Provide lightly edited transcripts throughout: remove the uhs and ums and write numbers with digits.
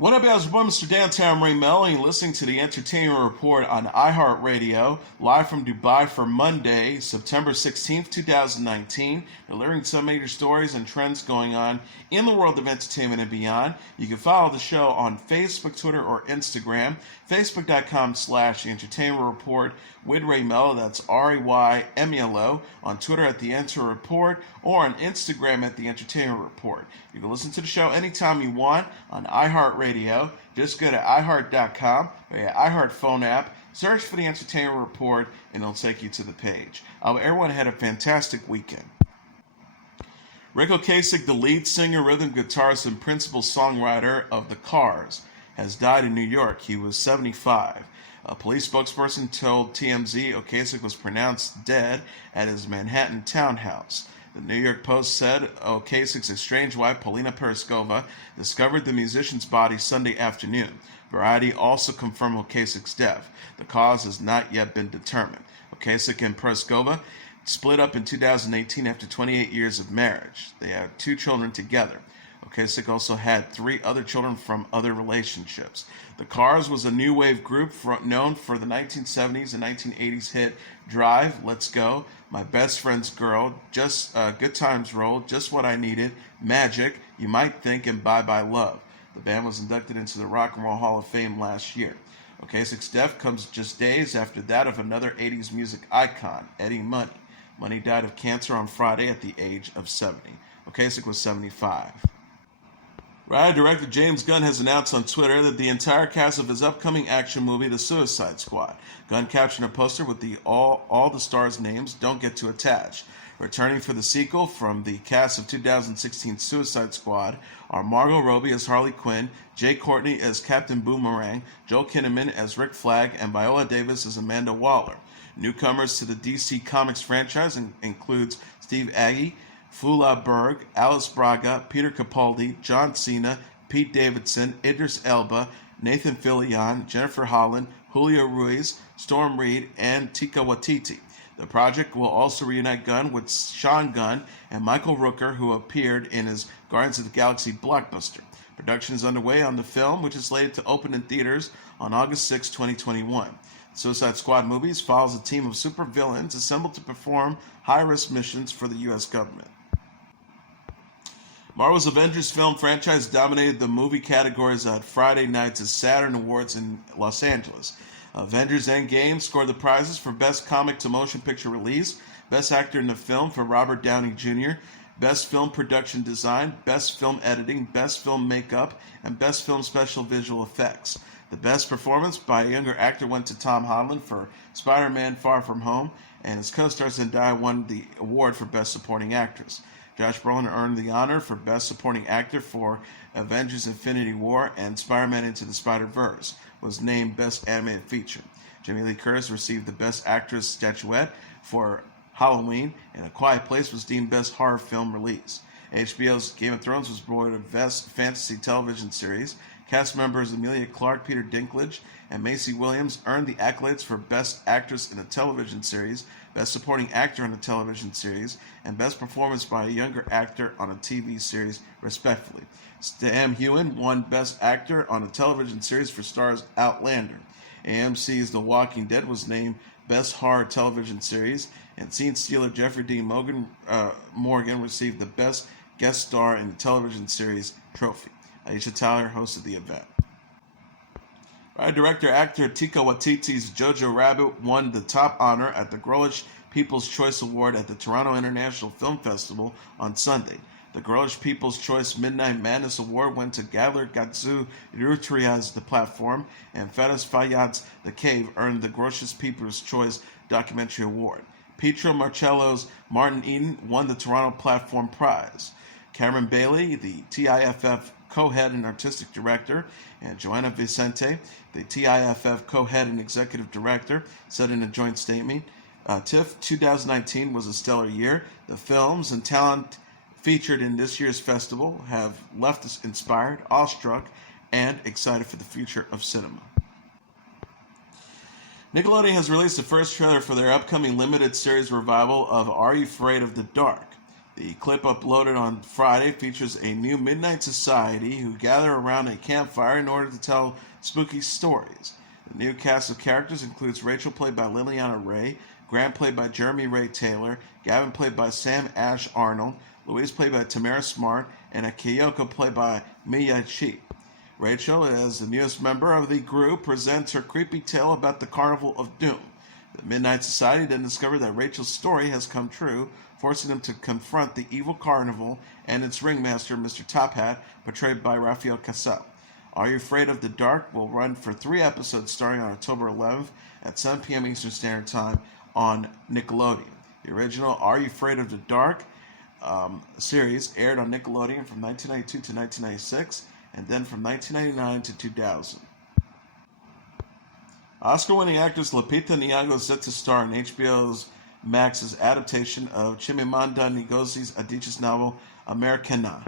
What up, guys? I'm Mr. Downtown Ray Melo, and you're listening to the Entertainment Report on iHeartRadio, live from Dubai for Monday, September 16th, 2019. Delivering some major stories and trends going on in the world of entertainment and beyond. You can follow the show on Facebook, Twitter, or Instagram. Facebook.com/Entertainment Report with Ray Melo, that's RAYMELO. On Twitter at The Enter Report, or on Instagram at The Entertainment Report. You can listen to the show anytime you want on iHeartRadio. Just go to iHeart.com or your iHeart phone app, search for The Entertainment Report, and it'll take you to the page. I hope everyone had a fantastic weekend. Ric Ocasek, the lead singer, rhythm guitarist, and principal songwriter of The Cars, has died in New York. He was 75. A police spokesperson told TMZ Ocasek was pronounced dead at his Manhattan townhouse. The New York Post said Ocasek's estranged wife, Polina Pereskova, discovered the musician's body Sunday afternoon. Variety also confirmed Ocasek's death. The cause has not yet been determined. Ocasek and Pereskova split up in 2018 after 28 years of marriage. They had 2 children together. Ocasek also had 3 other children from other relationships. The Cars was a new wave group known for the 1970s and 1980s hit Drive, Let's Go, My Best Friend's Girl, Just Good Times Roll, Just What I Needed, Magic, You Might Think, and Bye Bye Love. The band was inducted into the Rock and Roll Hall of Fame last year. Ocasek's death comes just days after that of another 80s music icon, Eddie Money. Money died of cancer on Friday at the age of 70. Ocasek was 75. Writer director James Gunn has announced on Twitter that the entire cast of his upcoming action movie, The Suicide Squad. Gunn captioned a poster with all the stars' names don't get to attach. Returning for the sequel from the cast of 2016 Suicide Squad are Margot Robbie as Harley Quinn, Jai Courtney as Captain Boomerang, Joel Kinnaman as Rick Flag, and Viola Davis as Amanda Waller. Newcomers to the DC Comics franchise includes Steve Agee, Fula Berg, Alice Braga, Peter Capaldi, John Cena, Pete Davidson, Idris Elba, Nathan Fillion, Jennifer Holland, Julio Ruiz, Storm Reed, and Taika Waititi. The project will also reunite Gunn with Sean Gunn and Michael Rooker, who appeared in his Guardians of the Galaxy blockbuster. Production is underway on the film, which is slated to open in theaters on August 6, 2021. Suicide Squad movies follows a team of supervillains assembled to perform high-risk missions for the U.S. government. Marvel's Avengers film franchise dominated the movie categories at Friday night's Saturn Awards in Los Angeles. Avengers Endgame scored the prizes for Best Comic to Motion Picture Release, Best Actor in the Film for Robert Downey Jr., Best Film Production Design, Best Film Editing, Best Film Makeup, and Best Film Special Visual Effects. The best performance by a younger actor went to Tom Holland for Spider-Man Far From Home, and his co-star Zendaya won the award for Best Supporting Actress. Josh Brolin earned the honor for Best Supporting Actor for Avengers Infinity War, and Spider-Man Into the Spider-Verse was named Best Animated Feature. Jamie Lee Curtis received the Best Actress statuette for Halloween, and A Quiet Place was deemed Best Horror Film Release. HBO's Game of Thrones was awarded Best Fantasy Television Series. Cast members Emilia Clarke, Peter Dinklage, and Macy Williams earned the accolades for Best Actress in a Television Series, Best Supporting Actor in a Television Series, and Best Performance by a Younger Actor on a TV Series, respectively. Sam Heughan won Best Actor on a Television Series for Starz Outlander. AMC's The Walking Dead was named Best Horror Television Series, and scene stealer Jeffrey Dean Morgan received the Best Guest Star in the Television Series trophy. Aisha Tyler hosted the event. Director-actor Taika Waititi's Jojo Rabbit won the top honor at the Grolish People's Choice Award at the Toronto International Film Festival on Sunday. The Grolish People's Choice Midnight Madness Award went to Gadler Gatsu Rutria's The Platform, and Faris Fayyad's The Cave earned the Grolish People's Choice Documentary Award. Pietro Marcello's Martin Eden won the Toronto Platform Prize. Cameron Bailey, the TIFF co-head and artistic director, and Joanna Vicente, the TIFF co-head and executive director, said in a joint statement, TIFF 2019 was a stellar year. The films and talent featured in this year's festival have left us inspired, awestruck, and excited for the future of cinema. Nickelodeon has released the first trailer for their upcoming limited series revival of Are You Afraid of the Dark? The clip uploaded on Friday features a new Midnight Society who gather around a campfire in order to tell spooky stories. The new cast of characters includes Rachel, played by Liliana Ray, Grant, played by Jeremy Ray Taylor, Gavin, played by Sam Ash Arnold, Louise, played by Tamara Smart, and Akiyoko, played by Miya Chi. Rachel, as the newest member of the group, presents her creepy tale about the Carnival of Doom. The Midnight Society then discover that Rachel's story has come true, forcing them to confront the evil carnival and its ringmaster, Mr. Top Hat, portrayed by Ric Ocasek. Are You Afraid of the Dark will run for 3 episodes starting on October 11th at 7 p.m. Eastern Standard Time on Nickelodeon. The original Are You Afraid of the Dark series aired on Nickelodeon from 1992 to 1996 and then from 1999 to 2000. Oscar-winning actress Lupita Nyong'o is set to star in HBO's Max's adaptation of Chimamanda Ngozi's audacious novel Americanah.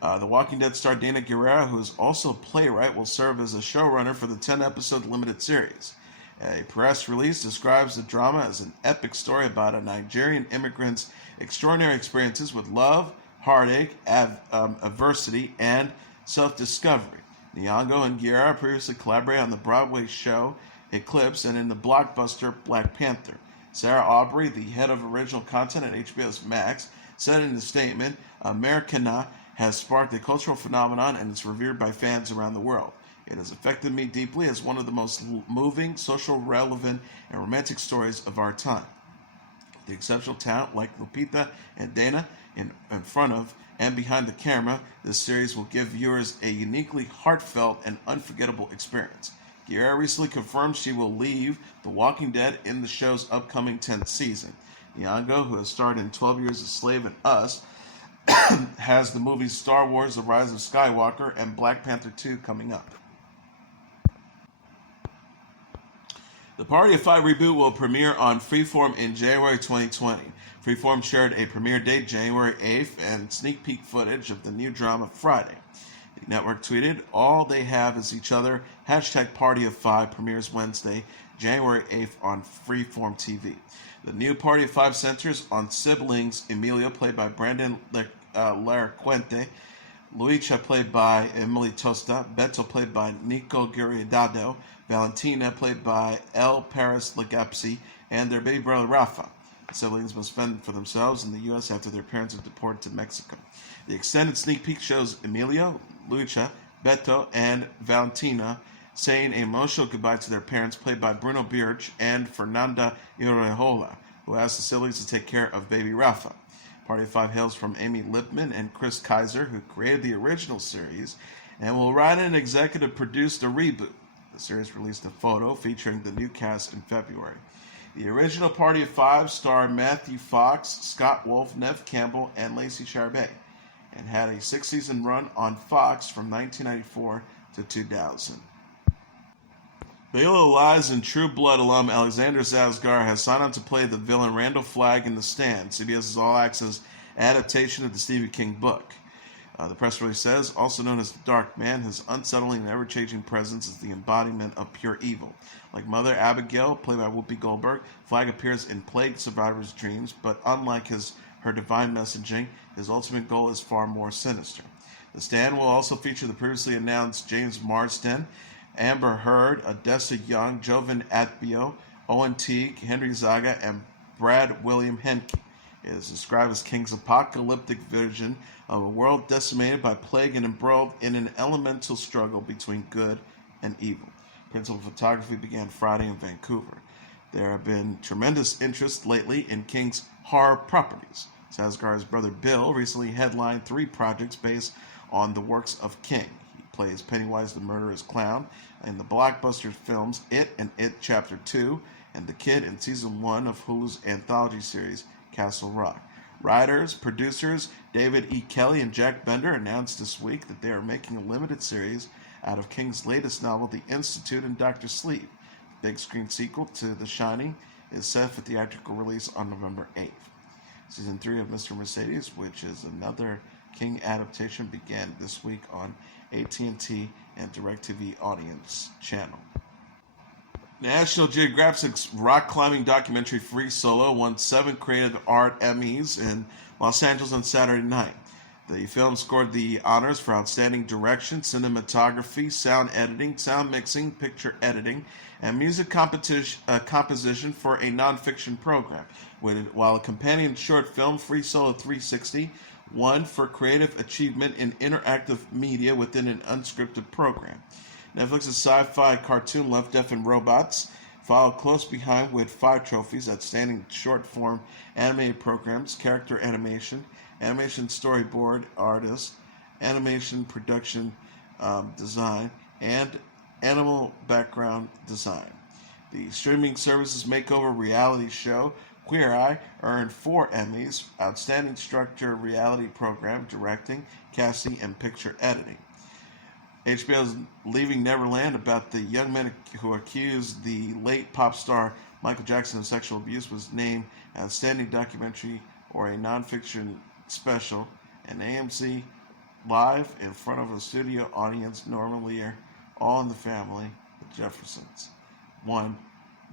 The Walking Dead star Danai Gurira, who is also a playwright, will serve as a showrunner for the 10-episode limited series. A press release describes the drama as an epic story about a Nigerian immigrant's extraordinary experiences with love, heartache, adversity, and self-discovery. Nyong'o and Gurira previously collaborated on the Broadway show Eclipse and in the blockbuster Black Panther. Sarah Aubrey, the head of original content at HBO's Max, said in a statement, Americanah has sparked a cultural phenomenon and is revered by fans around the world. It has affected me deeply as one of the most moving, social, relevant, and romantic stories of our time. The exceptional talent like Lupita and Dana in front of and behind the camera, this series will give viewers a uniquely heartfelt and unforgettable experience. Gurira recently confirmed she will leave The Walking Dead in the show's upcoming 10th season. Nyong'o, who has starred in 12 Years a Slave and Us, has the movies Star Wars: The Rise of Skywalker and Black Panther 2 coming up. The Party of Five reboot will premiere on Freeform in January 2020. Freeform shared a premiere date January 8th and sneak peek footage of the new drama Friday. The network tweeted, "All they have is each other. Hashtag Party of Five premieres Wednesday, January 8th on Freeform TV." The new Party of Five centers on siblings Emilio, played by Brandon Larraquente, Luicha, played by Emily Tosta, Beto, played by Nico Guirado, Valentina, played by El Paris Legapsi, and their baby brother Rafa. The siblings must fend for themselves in the U.S. after their parents are deported to Mexico. The extended sneak peek shows Emilio, Luicha, Beto, and Valentina saying an emotional goodbye to their parents, played by Bruno Birch and Fernanda Irejola, who asked the siblings to take care of baby Rafa. Party of Five hails from Amy Lipman and Chris Kaiser, who created the original series, and will write and executive produce the reboot. The series released a photo featuring the new cast in February. The original Party of Five starred Matthew Fox, Scott Wolf, Nev Campbell, and Lacey Charbet, and had a 6-season run on Fox from 1994 to 2000. Melo Lies and True Blood alum Alexander Skarsgard has signed on to play the villain Randall Flagg in The Stand, CBS's all-access adaptation of the Stephen King book. The press release says, also known as the Dark Man, his unsettling and ever-changing presence is the embodiment of pure evil. Like Mother Abigail, played by Whoopi Goldberg, Flagg appears in plagued survivors' dreams, but unlike her divine messaging, his ultimate goal is far more sinister. The Stand will also feature the previously announced James Marsden, Amber Heard, Odessa Young, Jovan Atbio, Owen Teague, Henry Zaga, and Brad William Henke. It is described as King's apocalyptic vision of a world decimated by plague and embroiled in an elemental struggle between good and evil. Principal photography began Friday in Vancouver. There have been tremendous interest lately in King's horror properties. Skarsgard's brother Bill recently headlined 3 projects based on the works of King. He plays Pennywise the Murderous Clown in the blockbuster films It and It Chapter 2 and The Kid in Season 1 of Hulu's anthology series Castle Rock. Writers, producers David E. Kelly and Jack Bender announced this week that they are making a limited series out of King's latest novel, The Institute and Dr. Sleep. The big screen sequel to The Shining is set for theatrical release on November 8th. Season 3 of Mr. Mercedes, which is another King adaptation, began this week on AT&T and DirecTV Audience channel. National Geographic's rock climbing documentary Free Solo won 7 Creative Art Emmys in Los Angeles on Saturday night. The film scored the honors for outstanding direction, cinematography, sound editing, sound mixing, picture editing, and music composition for a nonfiction program, while a companion short film, Free Solo 360, won for creative achievement in interactive media within an unscripted program. Netflix's sci-fi cartoon Love, Death, and Robots followed close behind with 5 trophies: outstanding short-form animated programs, character animation, animation storyboard artist, animation production design, and animal background design. The streaming service's makeover reality show Queer Eye earned 4 Emmys: outstanding structure reality program, directing, casting, and picture editing. HBO's Leaving Neverland, about the young men who accused the late pop star Michael Jackson of sexual abuse, was named Outstanding Documentary or a Nonfiction Special. And AMC live in front of a studio audience, Norma Lear, All in the Family, The Jeffersons, won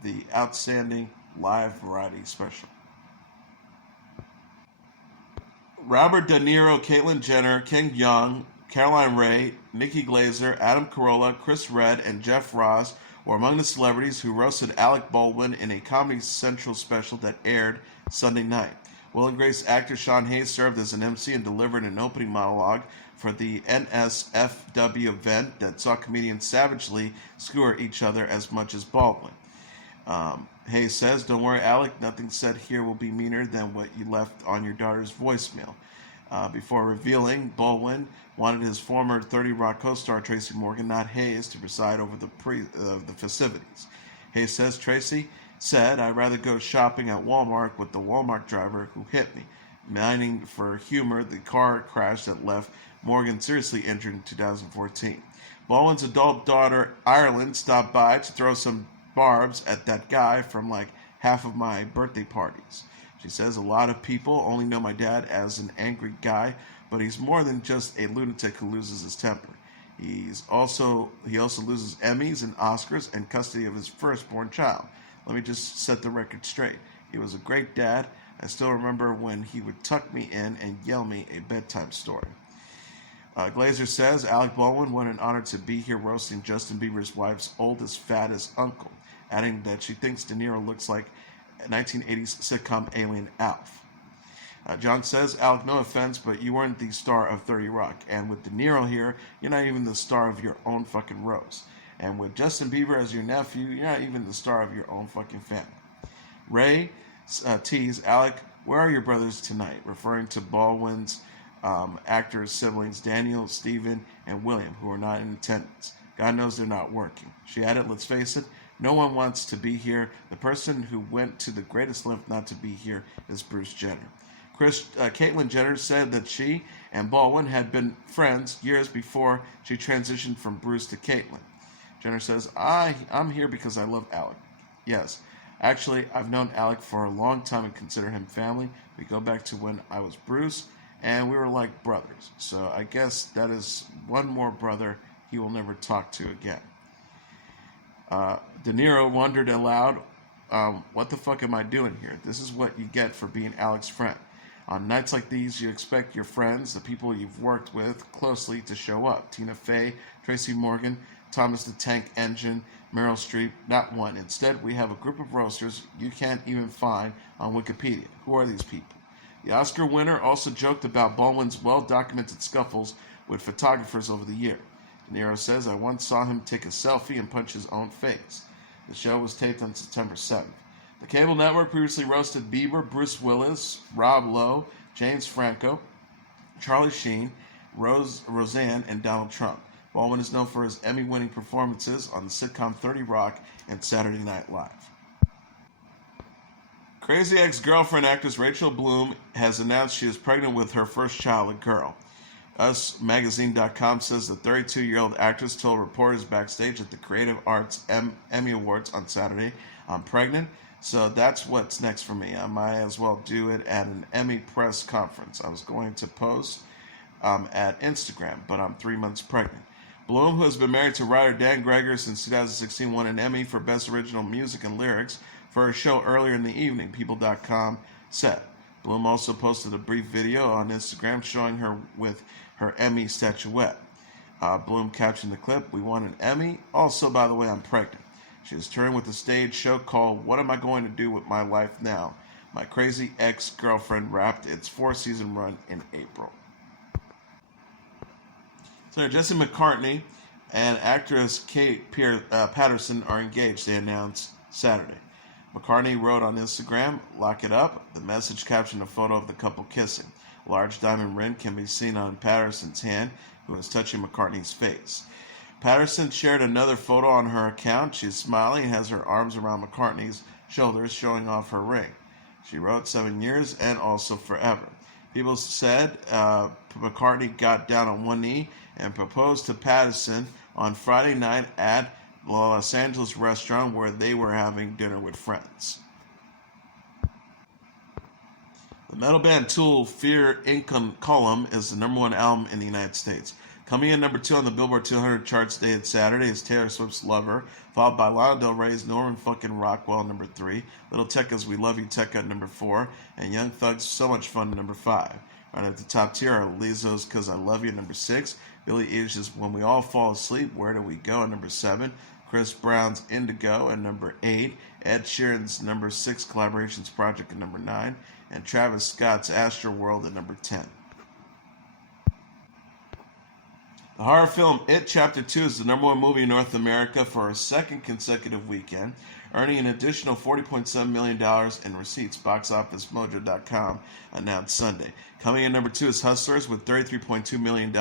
the Outstanding Live Variety Special. Robert De Niro, Caitlyn Jenner, King Young, Caroline Rhea, Nikki Glaser, Adam Carolla, Chris Redd, and Jeff Ross were among the celebrities who roasted Alec Baldwin in a Comedy Central special that aired Sunday night. Will and Grace actor Sean Hayes served as an MC and delivered an opening monologue for the NSFW event that saw comedians savagely skewer each other as much as Baldwin. Hayes says, "Don't worry, Alec, nothing said here will be meaner than what you left on your daughter's voicemail." Before revealing, Baldwin wanted his former 30 Rock co-star Tracy Morgan, not Hayes, to preside over the festivities. Hayes says, "Tracy said, I'd rather go shopping at Walmart with the Walmart driver who hit me." Mining for humor, the car crash that left Morgan seriously injured in 2014. Baldwin's adult daughter, Ireland, stopped by to throw some barbs at that guy from like half of my birthday parties. She says, "A lot of people only know my dad as an angry guy, but he's more than just a lunatic who loses his temper. He also loses Emmys and Oscars and custody of his firstborn child. Let me just set the record straight. He was a great dad. I still remember when he would tuck me in and yell me a bedtime story." Glazer says, "Alec Baldwin, what an honor to be here roasting Justin Bieber's wife's oldest, fattest uncle," adding that she thinks De Niro looks like a 1980s sitcom alien Alf. John says, "Alec, no offense, but you weren't the star of 30 Rock. And with De Niro here, you're not even the star of your own fucking roast. And with Justin Bieber as your nephew, you're not even the star of your own fucking family." Ray teased, "Alec, where are your brothers tonight?" referring to Baldwin's actors' siblings Daniel, Stephen, and William, who are not in attendance. God knows they're not working. She added, "Let's face it, no one wants to be here. The person who went to the greatest length not to be here is Bruce Jenner." Caitlyn Jenner said that she and Baldwin had been friends years before she transitioned from Bruce to Caitlyn. Jenner says, I'm here because I love Alec. Yes, actually, I've known Alec for a long time and consider him family. We go back to when I was Bruce, and we were like brothers. So I guess that is one more brother he will never talk to again." De Niro wondered aloud, "What the fuck am I doing here? This is what you get for being Alec's friend. On nights like these, you expect your friends, the people you've worked with closely, to show up. Tina Fey, Tracy Morgan, Thomas the Tank Engine, Meryl Streep, not one. Instead, we have a group of roasters you can't even find on Wikipedia. Who are these people?" The Oscar winner also joked about Baldwin's well-documented scuffles with photographers over the year. De Niro says, "I once saw him take a selfie and punch his own face." The show was taped on September 7th. The cable network previously roasted Bieber, Bruce Willis, Rob Lowe, James Franco, Charlie Sheen, Roseanne, and Donald Trump. Baldwin is known for his Emmy-winning performances on the sitcom 30 Rock and Saturday Night Live. Crazy ex-girlfriend actress Rachel Bloom has announced she is pregnant with her first child, a girl. UsMagazine.com says the 32-year-old actress told reporters backstage at the Creative Arts Emmy Awards on Saturday, "I'm pregnant, so that's what's next for me. I might as well do it at an Emmy press conference. I was going to post at Instagram, but I'm 3 months pregnant." Bloom, who has been married to writer Dan Greger since 2016, won an Emmy for Best Original Music and Lyrics for her show earlier in the evening, People.com said. Bloom also posted a brief video on Instagram showing her with her Emmy statuette. Bloom captioned the clip, "We won an Emmy. Also, by the way, I'm pregnant." She is touring with a stage show called What Am I Going to Do With My Life Now? My Crazy Ex-Girlfriend wrapped its 4-season run in April. So Jesse McCartney and actress Katie Paterson are engaged, they announced Saturday. McCartney wrote on Instagram, "Lock it up." The message captioned a photo of the couple kissing. A large diamond ring can be seen on Paterson's hand, who is touching McCartney's face. Paterson shared another photo on her account. She's smiling and has her arms around McCartney's shoulders, showing off her ring. She wrote 7 years and also forever. People said McCartney got down on one knee and proposed to Paterson on Friday night at the Los Angeles restaurant where they were having dinner with friends. The metal band Tool, Fear Inoculum, is the #1 album in the United States. Coming in number 2 on the Billboard 200 charts dated Saturday is Taylor Swift's Lover, followed by Lana Del Rey's Norman fucking Rockwell at number 3, Little Tecca's We Love You Tecca at number 4, and Young Thug's So Much Fun at number 5. Right at the top tier are Lizzo's 'Cause I Love You at number 6, Billie Eilish's When We All Fall Asleep, Where Do We Go at number 7, Chris Brown's Indigo at number 8, Ed Sheeran's number 6 Collaborations Project at number 9, and Travis Scott's Astroworld at number 10. The horror film It Chapter 2 is the #1 movie in North America for a second consecutive weekend, earning an additional $40.7 million in receipts, BoxOfficeMojo.com announced Sunday. Coming in number 2 is Hustlers with $33.2 million,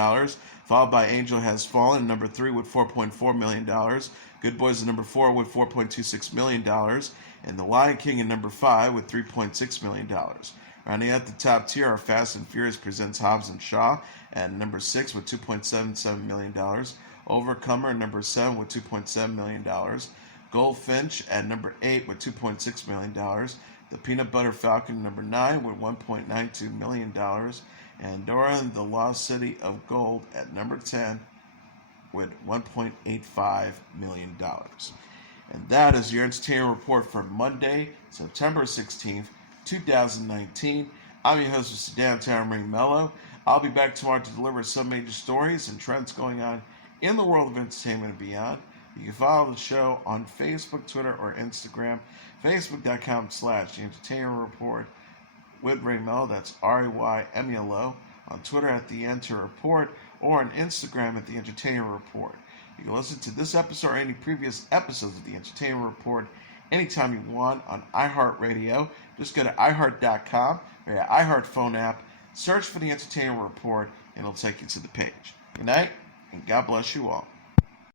followed by Angel Has Fallen at number 3 with $4.4 million, Good Boys at number 4 with $4.26 million, and The Lion King at number 5 with $3.6 million. Rounding out the top tier are Fast and Furious Presents Hobbs and Shaw at number 6 with $2.77 million, Overcomer at number 7 with $2.7 million, Goldfinch at number 8 with $2.6 million, The Peanut Butter Falcon at number 9 with $1.92 million, and Dora and the Lost City of Gold at number 10 with $1.85 million. And that is your entertainment report for Monday, September 16th, 2019. I'm your host, Mr. Downtown Ring Melo. I'll be back tomorrow to deliver some major stories and trends going on in the world of entertainment and beyond. You can follow the show on Facebook, Twitter, or Instagram. Facebook.com/The Entertainment Report with Ray Melo. That's RAYMELO. On Twitter at The Enter Report, or on Instagram at The Entertainment Report. You can listen to this episode or any previous episodes of The Entertainment Report anytime you want on iHeartRadio. Just go to iHeart.com or your iHeart phone app, search for The Entertainment Report, and it'll take you to the page. Good night, and God bless you all.